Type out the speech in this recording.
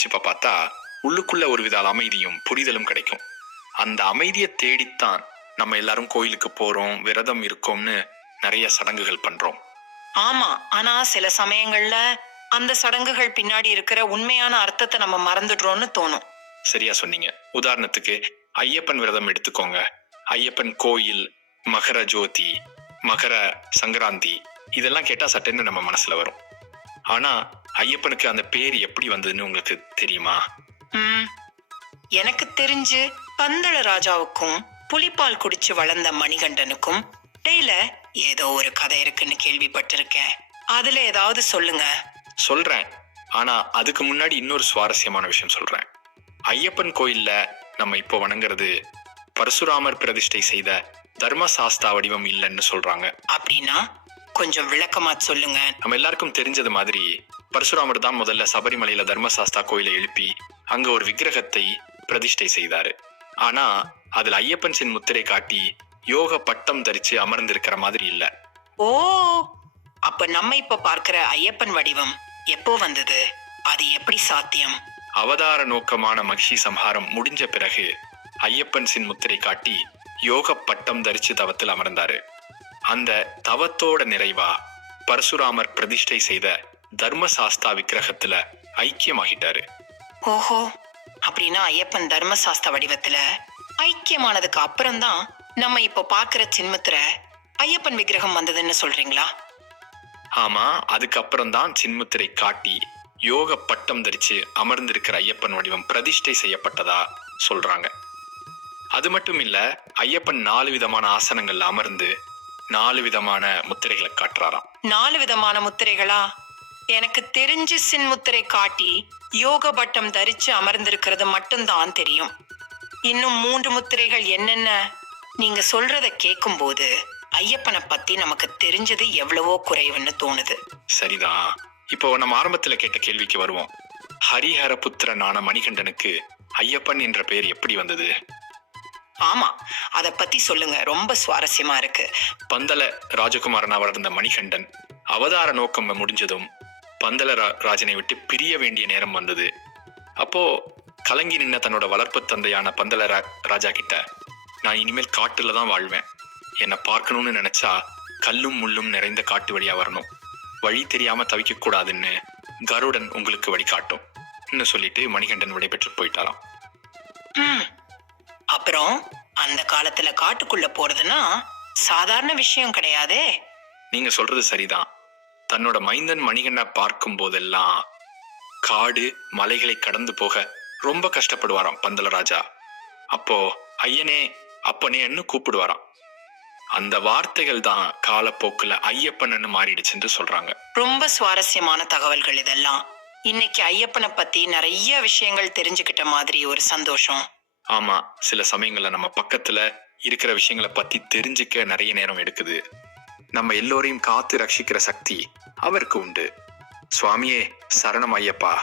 நினைச்சுப்ப பார்த்தா உள்ளுக்குள்ள ஒரு வித அமைதியும் புரிதலும் கிடைக்கும். அந்த அமைதியை தேடித்தான் நம்ம எல்லாரும் கோயிலுக்கு போறோம் விரதம் இருக்கோம்னு நிறைய சடங்குகள் பண்றோம். ஆமா ஆனா சில சமயங்கள்ல அந்த சடங்குகள் பின்னாடி இருக்கிற உண்மையான அர்த்தத்தை நம்ம மறந்துடுறோம்னு தோணும். சரியா சொன்னீங்க. உதாரணத்துக்கு ஐயப்பன் விரதம் எடுத்துக்கோங்க. ஐயப்பன் கோயில் மகர ஜோதி மகர சங்கராந்தி இதெல்லாம் கேட்டா சட்டென்னு நம்ம மனசுல வரும். ஆனா ஐயப்பனுக்கு அந்த பேர் எப்படி வந்ததுன்னு உங்களுக்கு தெரியுமா? ம், எனக்கு தெரிஞ்சு பந்தள ராஜாவுக்கும் புலிப்பால் குடிச்சு வளர்ந்த மணிகண்டனுக்கும் இடையில ஏதோ ஒரு கதை இருக்குன்னு கேள்விப்பட்டிருக்கேன். அதுல ஏதாவது சொல்லுங்க. சொல்றேன். ஆனா அதுக்கு முன்னாடி இன்னொரு சுவாரஸ்யமான விஷயம் சொல்றேன். ஐயப்பன் கோயில்ல நம்ம இப்போ வணங்குறது பரசுராமர் பிரதிஷ்டை செய்த தர்மசாஸ்தா வடிவம் இல்லைன்னு சொல்றாங்க. அப்படின்னா கொஞ்சம் விளக்கமா சொல்லுங்க. நம்ம எல்லாருக்கும் தெரிஞ்சது மாதிரி பரசுராமர் தான் முதல்ல சபரிமலையில தர்மசாஸ்தா கோயிலை எழுப்பி அங்க ஒரு விக்கிரகத்தை பிரதிஷ்டை செய்தாரு. ஆனா அதுல ஐயப்பன் சின் முத்திரை காட்டி யோக பட்டம் தரிச்சு அமர்ந்திருக்கிற மாதிரி இல்ல. ஓ அப்ப நம்ம இப்ப பார்க்கிற ஐயப்பன் வடிவம் எப்போ வந்தது? அது எப்படி சாத்தியம்? அவதார நோக்கமான மகிஷி சம்ஹாரம் முடிஞ்ச பிறகு ஐயப்பன் சின் முத்திரை காட்டி யோக பட்டம் தரிச்சு தவத்தில் அமர்ந்தாரு. அந்த தவத்தோட நிறைவா பரசுராமர் பிரதிஷ்டை செய்த தர்மசாஸ்தா விக்கிரகத்துல ஐக்கியமாகிட்டாரு. ஓஹோ அப்படின்னா ஐயப்பன் தர்மசாஸ்திர வடிவத்துல ஐக்கியமானதுக்கு அப்புறம்தான் நம்ம இப்ப பார்க்கிற சின்மத்திர ஐயப்பன் விக்கிரகம் வந்ததுன்னு சொல்றீங்களா? ஆமா அதுக்கப்புறம் தான் சின்முத்திரை காட்டி யோக பட்டம் தரிச்சு அமர்ந்திருக்கிற ஐயப்பன் வடிவம் பிரதிஷ்டை செய்யப்பட்டதா சொல்றாங்க. அது மட்டும் இல்ல ஐயப்பன் நாலு விதமான ஆசனங்கள்ல அமர்ந்து நாலு விதமான முத்திரைகளை காட்டுறாராம். நாலு விதமான முத்திரைகளா? எனக்கு தெரிஞ்சு சின்முத்திரை காட்டி யோக பட்டம் தரிச்சு அமர்ந்திருக்கிறது மட்டும்தான் தெரியும். இன்னும் மூன்று முத்திரைகள் என்னென்ன? நீங்க சொல்றத கேட்கும்போது ஐயப்பனை பத்தி நமக்கு தெரிஞ்சது எவ்வளவோ குறைவுன்னு தோணுது. சரிதான் இப்போ நம்ம ஆரம்பத்துல கேட்ட கேள்விக்கு வருவோம். ஹரிஹர புத்திரனான மணிகண்டனுக்கு ஐயப்பன் என்ற பெயர் எப்படி வந்தது? ஆமா அத பத்தி சொல்லுங்க. ரொம்ப சுவாரஸ்யமா இருக்கு. பந்தல ராஜகுமாரனா வளர்ந்த மணிகண்டன் அவதார நோக்கம் முடிஞ்சதும் பந்தல ராஜனை விட்டு பிரிய வேண்டிய நேரம் வந்தது. அப்போ கலங்கி நின்ன தன்னோட வளர்ப்பு தந்தையான பந்தல ராஜா கிட்ட நான் இனிமேல் காட்டுல தான் வாழ்வேன். என்னை பார்க்கணும்னு நினைச்சா கல்லும் முள்ளும் நிறைந்த காட்டு வழியா வரணும். வழி தெரியாம தவிக்க கூடாதுன்னு கருடன் உங்களுக்கு வழிகாட்டும் சொல்லிட்டு மணிகண்டன் விடைபெற்று போயிட்டாராம். ம். அப்புறம் அந்த காலத்துல காட்டுக்குள்ள போறதுன்னா சாதாரண விஷயம் கிடையாதே. நீங்க சொல்றது சரிதான். தன்னோட மைந்தன் மணிகண்டனை பார்க்கும் போதெல்லாம் காடு மலைகளை கடந்து போக ரொம்ப கஷ்டப்படுவாராம் பந்தலராஜா. அப்போ ஐயனே அப்பனேன்னு கூப்பிடுவாராம். அந்த வார்த்தைகள் தான் காலப்போக்குல ஐயப்பன்னு மாறிடுச்சுன்னு சொல்றாங்க. ரொம்ப சுவாரஸ்யமான தகவல்கள் இதெல்லாம். இன்னைக்கு ஐயப்பனை பத்தி நிறைய விஷயங்கள் தெரிஞ்சுக்கிட்ட மாதிரி ஒரு சந்தோஷம். ஆமா சில சமயங்கள்ல நம்ம பக்கத்துல இருக்கிற விஷயங்களை பத்தி தெரிஞ்சுக்க நிறைய நேரம் எடுக்குது. நம்ம எல்லோரையும் காத்து ரட்சிக்கிற சக்தி அவருக்கு உண்டு. சுவாமியே சரணம் ஐயப்பா.